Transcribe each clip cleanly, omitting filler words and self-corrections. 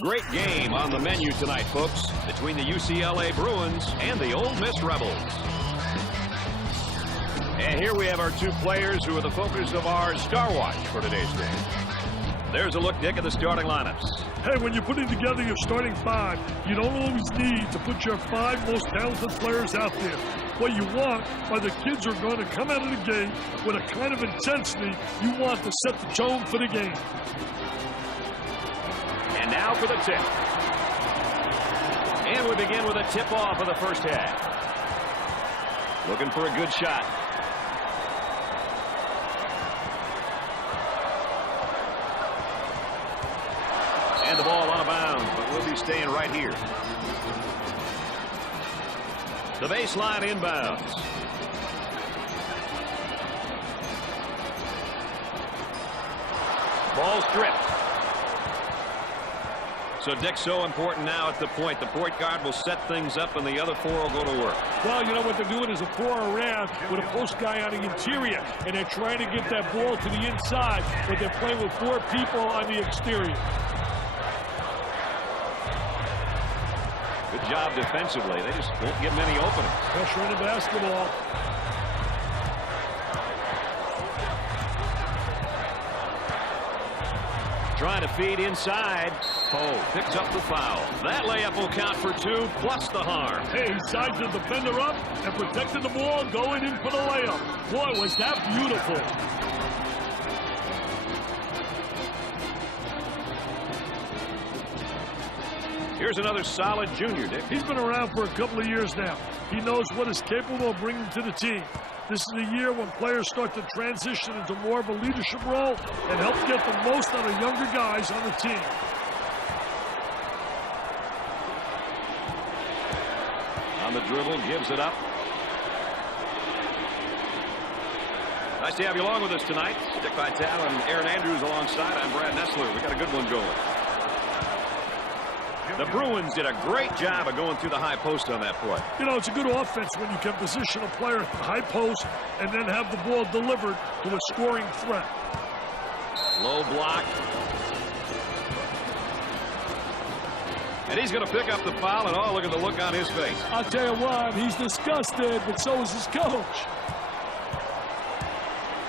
Great game on the menu tonight, folks, between the UCLA Bruins and the Ole Miss Rebels. And here we have our two players who are the focus of our Star Watch for today's game. There's a look, Dick, at the starting lineups. Hey, when you're putting together your starting five, you don't always need to put your five most talented players out there. What you want are the kids who are going to come out of the game with a kind of intensity you want to set the tone for the game. And now for the tip. And we begin with a tip-off of the first half. Looking for a good shot. And the ball out of bounds, but we'll be staying right here. The baseline inbounds. Ball stripped. So, Dick, so important now at the point. The point guard will set things up, and the other four will go to work. Well, you know what they're doing is a four around with a post guy on the interior, and they're trying to get that ball to the inside, but they're playing with four people on the exterior. Good job defensively. They just won't get many openings. Pressure in the basketball. Trying to feed inside. Poe picks up the foul. That layup will count for two, plus the harm. Hey, he sized the defender up and protected the ball going in for the layup. Boy, was that beautiful. Here's another solid junior, Dick. He's been around for a couple of years now. He knows what is capable of bringing to the team. This is the year when players start to transition into more of a leadership role and help get the most out of younger guys on the team. On the dribble, gives it up. Nice to have you along with us tonight. Dick Vitale and Aaron Andrews alongside. I'm Brad Nessler. We got a good one going. The Bruins did a great job of going through the high post on that play. You know, it's a good offense when you can position a player at the high post and then have the ball delivered to a scoring threat. Low block. And he's going to pick up the foul, and oh, look at the look on his face. I'll tell you what, he's disgusted, but so is his coach.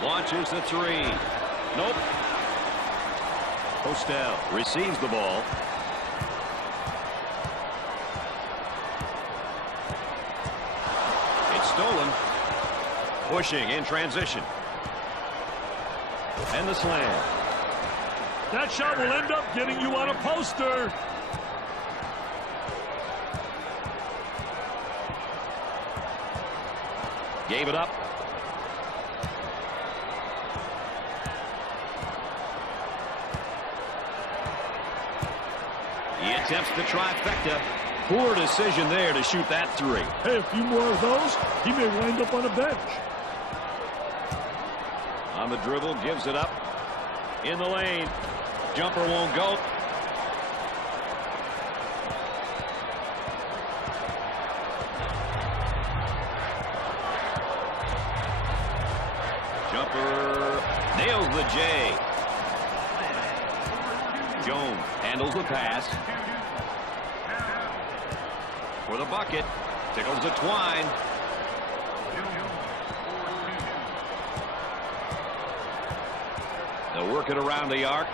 Launches the three. Nope. Postel receives the ball. Stolen. Pushing in transition. And the slam. That shot will end up getting you on a poster. Gave it up. He attempts the trifecta. Poor decision there to shoot that three. Hey, a few more of those, he may wind up on a bench. On the dribble, gives it up. In the lane. Jumper won't go. Jumper nails the J. Jones handles the pass. For the bucket. Tickles the twine. They'll work it around the arc.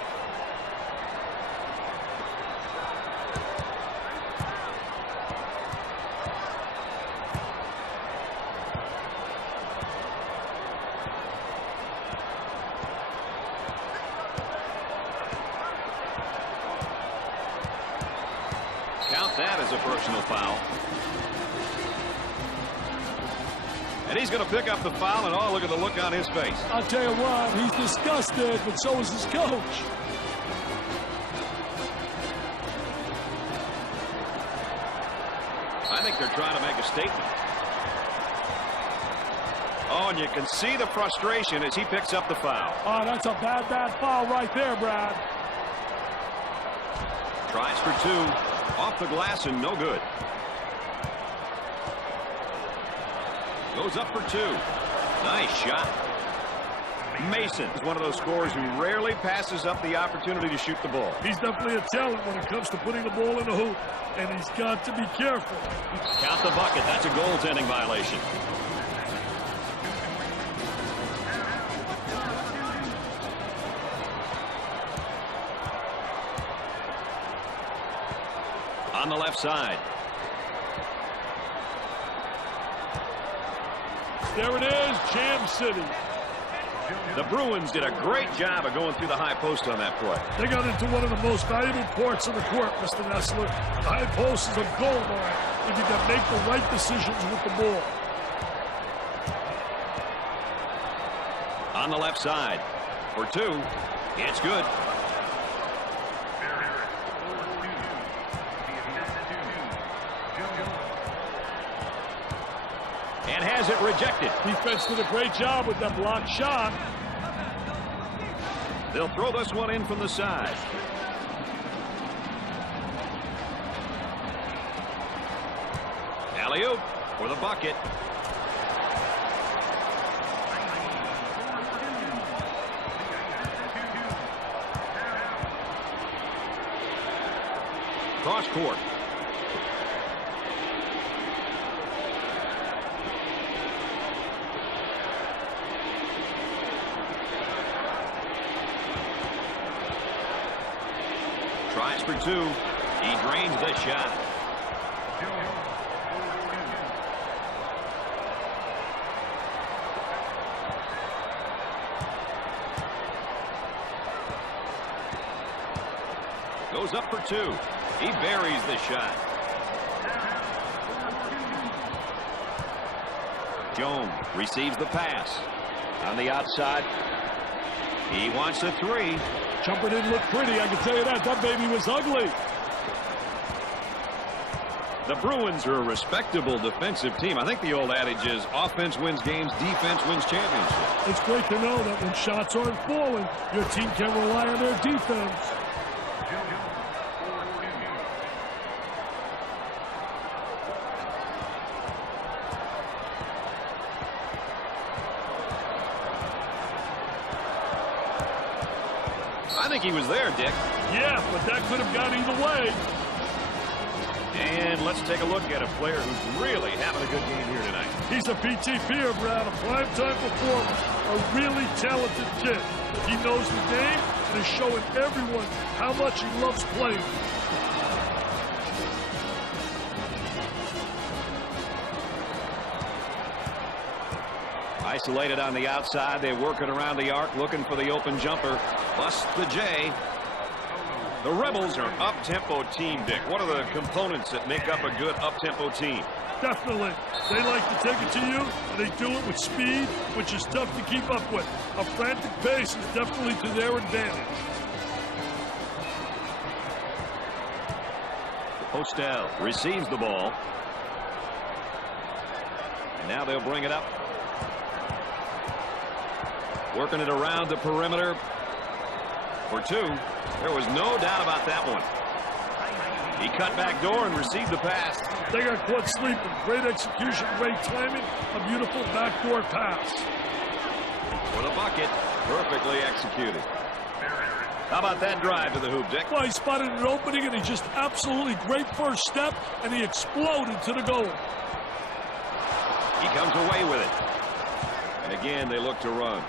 Count that as a personal foul. And he's going to pick up the foul, and oh, look at the look on his face. I'll tell you what, he's disgusted, but so is his coach. I think they're trying to make a statement. Oh, and you can see the frustration as he picks up the foul. Oh, that's a bad foul right there, Brad. Tries for two. Off the glass and no good. Goes up for two. Nice shot. Mason is one of those scorers who rarely passes up the opportunity to shoot the ball. He's definitely a talent when it comes to putting the ball in the hoop, and he's got to be careful. Count the bucket. That's a goaltending violation. On the left side. There it is, Jam City. The Bruins did a great job of going through the high post on that play. They got into one of the most valuable parts of the court, Mr. Nessler. The high post is a gold mine if you can make the right decisions with the ball. On the left side. For two. It's good. And has it rejected. Defense did a great job with that blocked shot. They'll throw this one in from the side. Alley-oop for the bucket. Cross court. Tries for two. He drains the shot. Goes up for two. He buries the shot. Jones receives the pass. On the outside. He wants a three. Jumper didn't look pretty, I can tell you that. That baby was ugly. The Bruins are a respectable defensive team. I think the old adage is offense wins games, defense wins championships. It's great to know that when shots aren't falling, your team can rely on their defense. I think he was there, Dick. Yeah, but that could have gone either way. And let's take a look at a player who's really having a good game here tonight. He's a PTPer, Brad, a primetime performer, a really talented kid. He knows the game and is showing everyone how much he loves playing. Isolated on the outside. They're working around the arc, looking for the open jumper. Busts the J. The Rebels are an up-tempo team, Dick. What are the components that make up a good up-tempo team? Definitely. They like to take it to you, and they do it with speed, which is tough to keep up with. A frantic pace is definitely to their advantage. Postel receives the ball. And now they'll bring it up. Working it around the perimeter for two. There was no doubt about that one. He cut back door and received the pass. They got caught sleeping. Great execution, great timing, a beautiful backdoor pass. For the bucket, perfectly executed. How about that drive to the hoop, Dick? Well, he spotted an opening, and he just absolutely great first step, and he exploded to the goal. He comes away with it. And again, they look to run.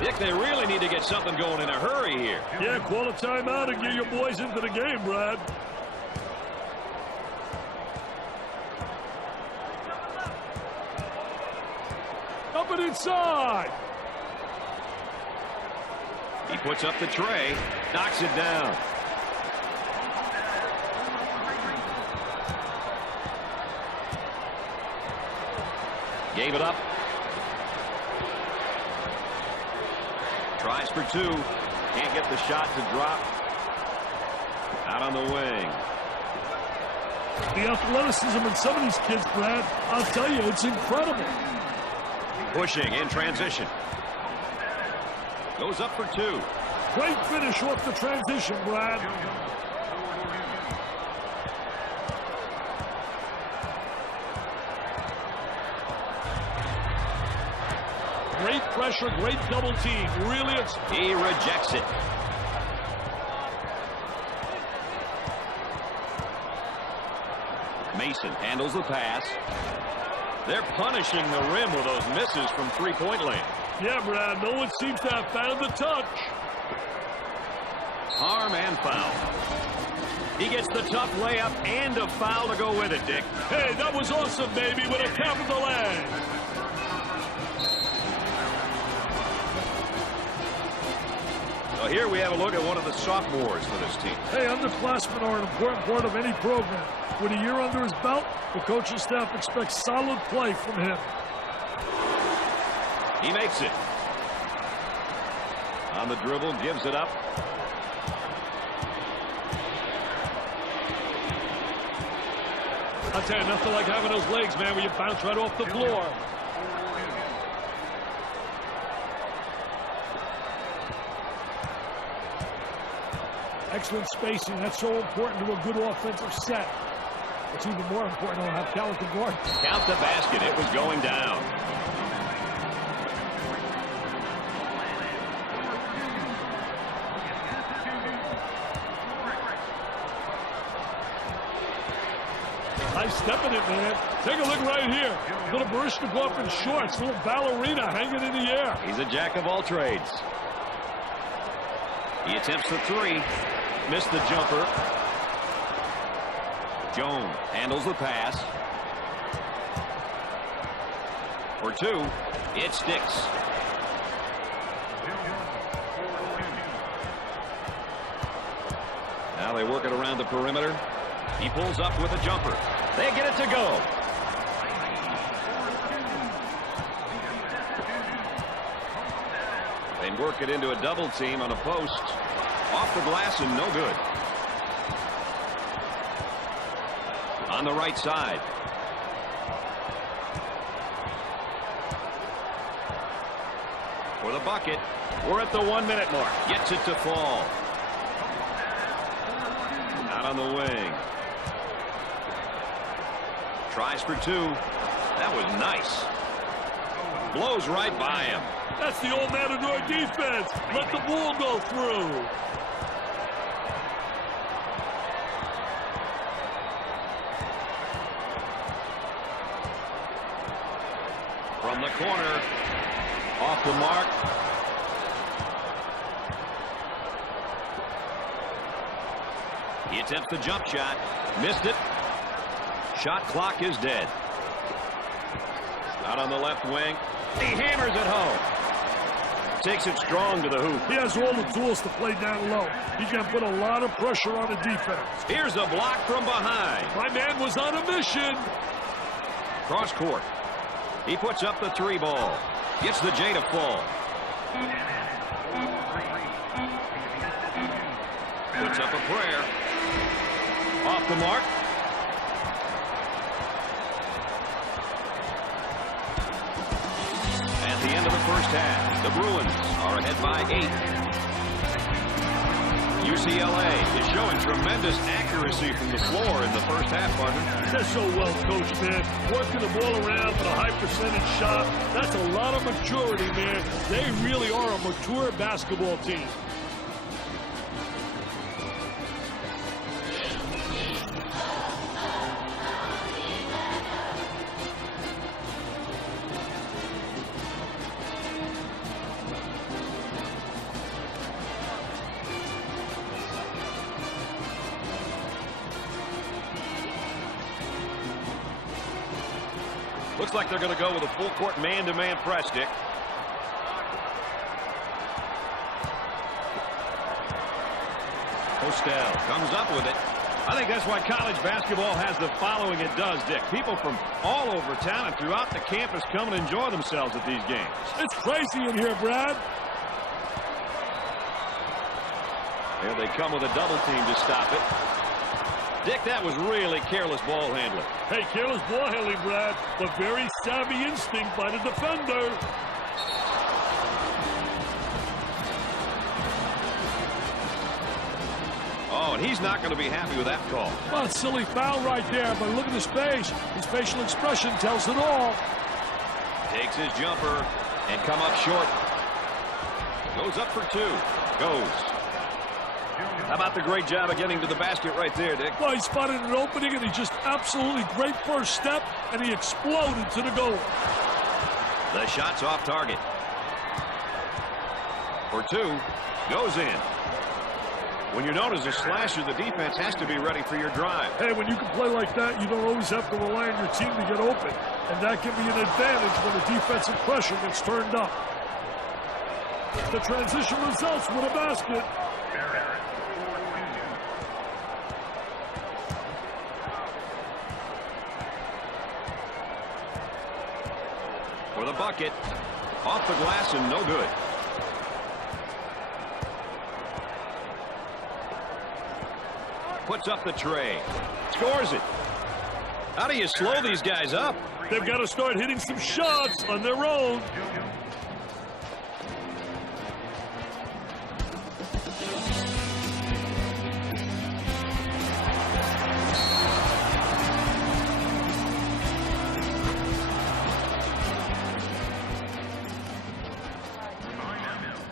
Dick, they really need to get something going in a hurry here. Yeah, call a timeout and get your boys into the game, Brad. Up and inside. He puts up the tray, knocks it down. Gave it up. Tries for two. Can't get the shot to drop. Out on the wing. The athleticism in some of these kids, Brad, I'll tell you, it's incredible. Pushing in transition. Goes up for two. Great finish off the transition, Brad. Great pressure, great double team. Really, he rejects it. Mason handles the pass. They're punishing the rim with those misses from three-point land. Yeah, Brad, no one seems to have found the touch. Harm and foul. He gets the tough layup and a foul to go with it, Dick. Hey, that was awesome, baby, with a capital A. So here we have a look at one of the sophomores for this team. Hey, underclassmen are an important part of any program. With a year under his belt, the coaching staff expects solid play from him. He makes it. On the dribble, gives it up. I'll tell you, nothing like having those legs, man, where you bounce right off the floor. Excellent spacing. That's so important to a good offensive set. It's even more important to have talented guard. Count the basket. It was going down. Nice step in it, man. Take a look right here. Little Baryshnikov in shorts. Little ballerina hanging in the air. He's a jack of all trades. He attempts the three. Missed the jumper. Jones handles the pass. For two. It sticks. Now they work it around the perimeter. He pulls up with a jumper. They get it to go. They work it into a double team on a post. Off the glass and no good. On the right side. For the bucket. We're at the 1 minute mark. Gets it to fall. Out on the wing. Tries for two. That was nice. Blows right by him. That's the old Matador defense. Let the ball go through. From the corner. Off the mark. He attempts the jump shot. Missed it. Shot clock is dead. Out on the left wing. He hammers it home. Takes it strong to the hoop. He has all the tools to play down low. He can put a lot of pressure on the defense. Here's a block from behind. My man was on a mission. Cross court. He puts up the three ball. Gets the J to fall. Puts up a prayer. Off the mark. At the end of the first half, the Bruins are ahead by 8. UCLA is showing tremendous accuracy from the floor in the first half, partner. They're so well coached, man. Working the ball around with a high percentage shot. That's a lot of maturity, man. They really are a mature basketball team. Looks like they're going to go with a full court man-to-man press, Dick. Postel comes up with it. I think that's why college basketball has the following it does, Dick. People from all over town and throughout the campus come and enjoy themselves at these games. It's crazy in here, Brad. Here they come with a double team to stop it. Dick, that was really careless ball handling. Hey, careless ball handling, Brad, but very savvy instinct by the defender. Oh, and he's not going to be happy with that call. Well, it's a silly foul right there, but look at his face. His facial expression tells it all. Takes his jumper. And come up short. Goes up for two. Goes. How about the great job of getting to the basket right there, Dick? Well, he spotted an opening, and he just absolutely great first step, and he exploded to the goal. The shot's off target. For two. Goes in. When you're known as a slasher, the defense has to be ready for your drive. Hey, when you can play like that, you don't always have to rely on your team to get open. And that can be an advantage when the defensive pressure gets turned up. The transition results with a basket. For the bucket. Off the glass and no good. Puts up the tray. Scores it. How do you slow these guys up? They've got to start hitting some shots on their own.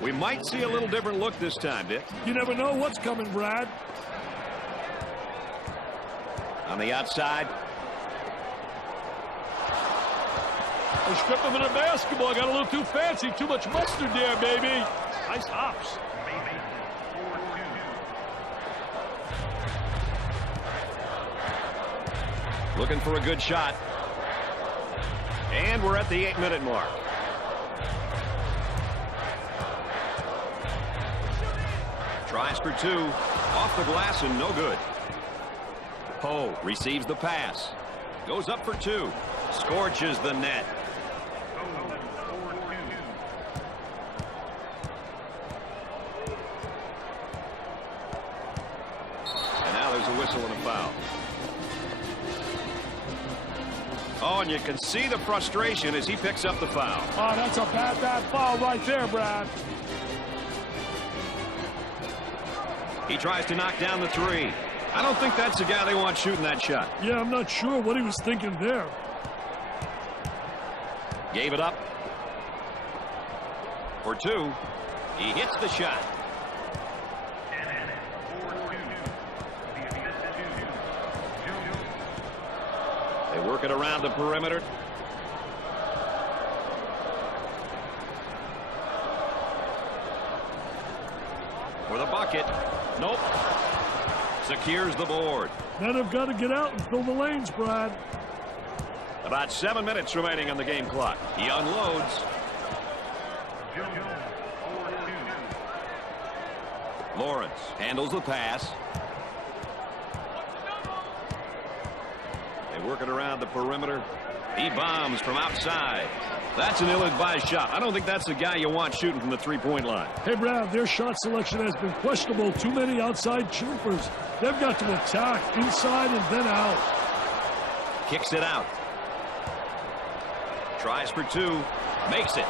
We might see a little different look this time, Dick. You never know what's coming, Brad. On the outside. They stripped him in a basketball. Got a little too fancy. Too much mustard there, baby. Nice hops. Looking for a good shot. And we're at the 8-minute mark. Tries for two. Off the glass and no good. Poe receives the pass. Goes up for two. Scorches the net. And now there's a whistle and a foul. Oh, and you can see the frustration as he picks up the foul. Oh, that's a bad foul right there, Brad. He tries to knock down the three. I don't think that's the guy they want shooting that shot. Yeah, I'm not sure what he was thinking there. Gave it up. For two. He hits the shot. They work it around the perimeter. For the bucket. Nope. Secures the board. Men have got to get out and fill the lanes, Brad. About 7 minutes remaining on the game clock. He unloads. Lawrence handles the pass. They work it around the perimeter. He bombs from outside. That's an ill-advised shot. I don't think that's the guy you want shooting from the three-point line. Hey, Brad, their shot selection has been questionable. Too many outside jumpers. They've got to attack inside and then out. Kicks it out. Tries for two. Makes it.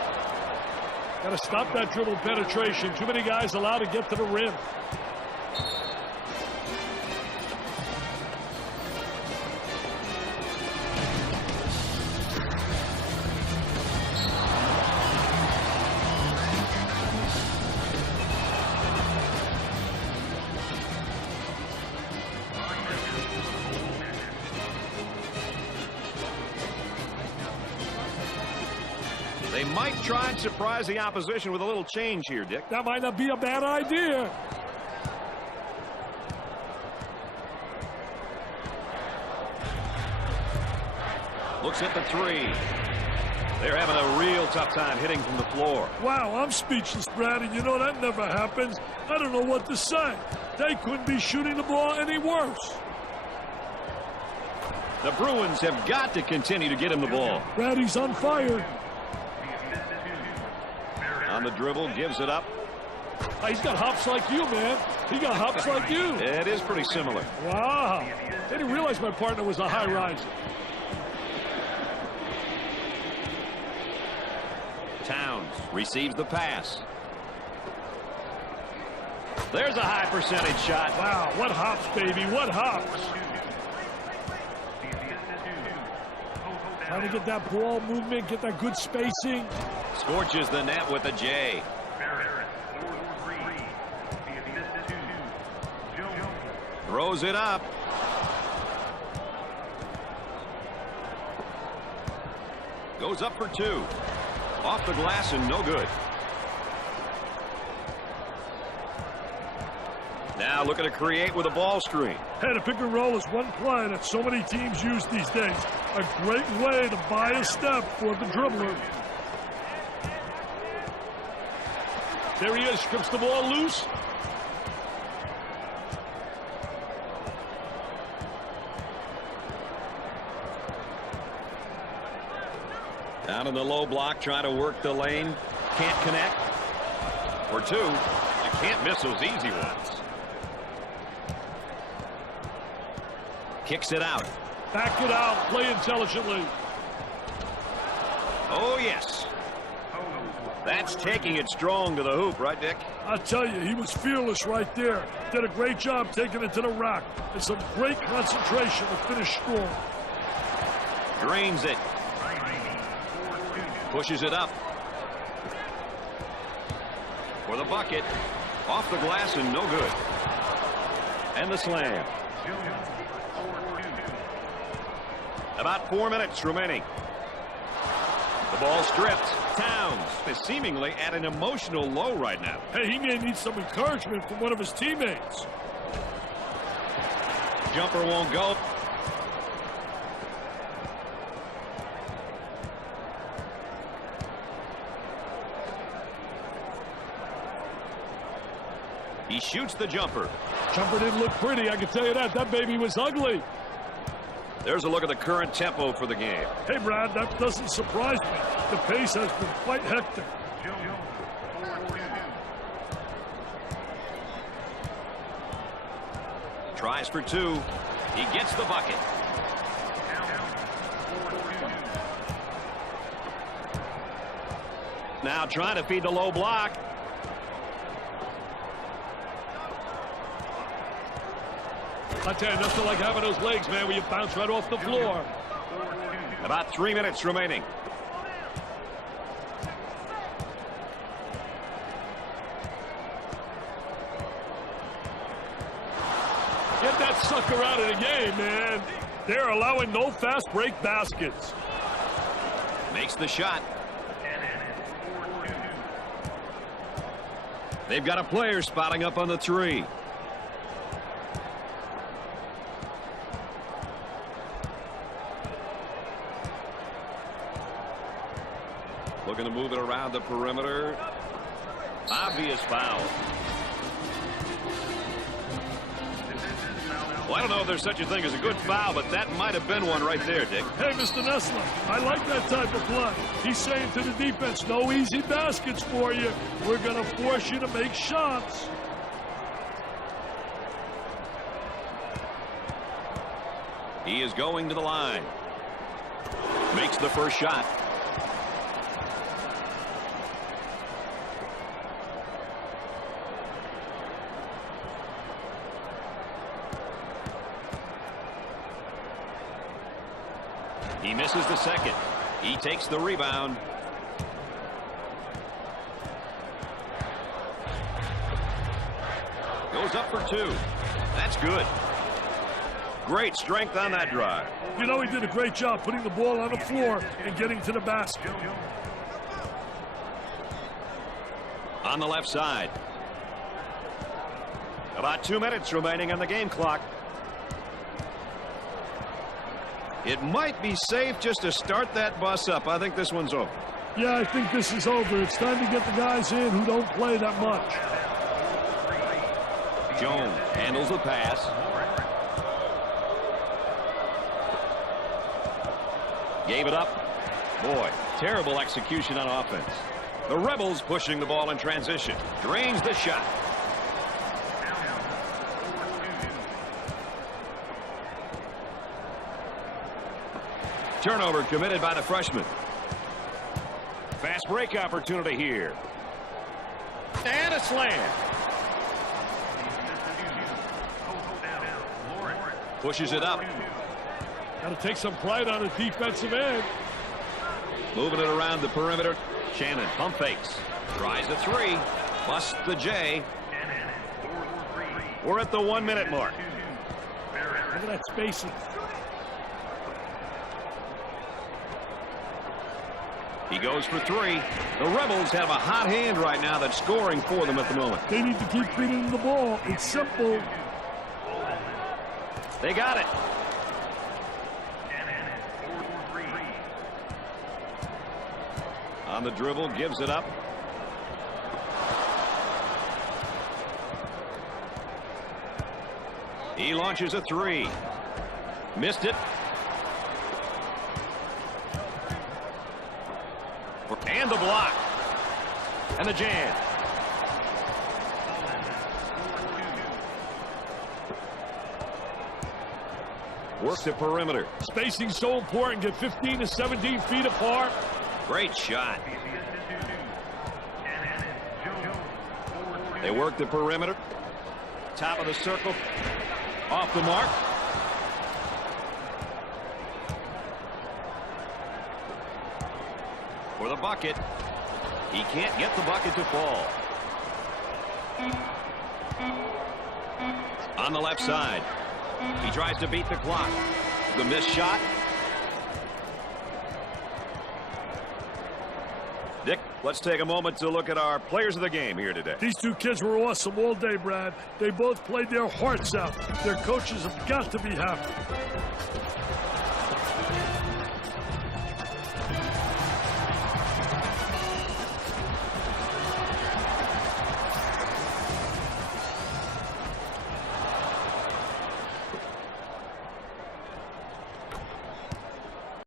Got to stop that dribble penetration. Too many guys allowed to get to the rim. They might try and surprise the opposition with a little change here, Dick. That might not be a bad idea. Looks at the three. They're having a real tough time hitting from the floor. Wow, I'm speechless, Brad, and you know that never happens. I don't know what to say. They couldn't be shooting the ball any worse. The Bruins have got to continue to get him the ball. Brad, he's on fire. On the dribble, gives it up. He's got hops like you, man. He got hops like you. It is pretty similar. Wow. They didn't realize my partner was a high riser. Towns receives the pass. There's a high percentage shot. Wow, what hops, baby, what hops. Trying to get that ball movement, get that good spacing. Scorches the net with a J. Throws it up. Goes up for two. Off the glass and no good. Now looking to create with a ball screen. Hey, the pick and roll is one play that so many teams use these days. A great way to buy a step for the dribbler. There he is, strips the ball loose. Down in the low block, trying to work the lane. Can't connect. For two. You can't miss those easy ones. Kicks it out. Back it out. Play intelligently. Oh, yes. That's taking it strong to the hoop, right, Dick? I tell you, he was fearless right there. Did a great job taking it to the rack. And some great concentration to finish strong. Drains it. Pushes it up. For the bucket. Off the glass and no good. And the slam. About 4 minutes remaining. The ball stripped. Towns is seemingly at an emotional low right now. Hey, he may need some encouragement from one of his teammates. Jumper won't go. He shoots the jumper. Jumper didn't look pretty, I can tell you that. That baby was ugly. There's a look at the current tempo for the game. Hey, Brad, that doesn't surprise me. The pace has been quite hectic. Tries for two. He gets the bucket. Now trying to feed the low block. I tell you, nothing like having those legs, man, where you bounce right off the floor. About 3 minutes remaining. Get that sucker out of the game, man. They're allowing no fast break baskets. Makes the shot. They've got a player spotting up on the three. Looking to move it around the perimeter. Obvious foul. Well, I don't know if there's such a thing as a good foul, but that might have been one right there, Dick. Hey, Mr. Nessler, I like that type of play. He's saying to the defense, no easy baskets for you. We're going to force you to make shots. He is going to the line. Makes the first shot. He misses the second. He takes the rebound. Goes up for two. That's good. Great strength on that drive. You know, he did a great job putting the ball on the floor and getting to the basket. On the left side. About 2 minutes remaining on the game clock. It might be safe just to start that bus up. I think this one's over. Yeah, I think this is over. It's time to get the guys in who don't play that much. Jones handles the pass. Gave it up. Boy, terrible execution on offense. The Rebels pushing the ball in transition. Drains the shot. Turnover committed by the freshman. Fast break opportunity here. And a slam. Pushes it up. Got to take some pride on the defensive end. Moving it around the perimeter. Shannon pump fakes. Tries a three. Busts the J. We're at the 1 minute mark. Look at that spacing. He goes for three. The Rebels have a hot hand right now that's scoring for them at the moment. They need to keep feeding the ball. It's simple. They got it. On the dribble, gives it up. He launches a three. Missed it. And the block. And the jam. Works the perimeter. Spacing so important. Get 15 to 17 feet apart. Great shot. They work the perimeter. Top of the circle. Off the mark. For the bucket. He can't get the bucket to fall. On the left side. He tries to beat the clock. The missed shot. Dick, let's take a moment to look at our players of the game here today. These two kids were awesome all day, Brad. They both played their hearts out. Their coaches have got to be happy.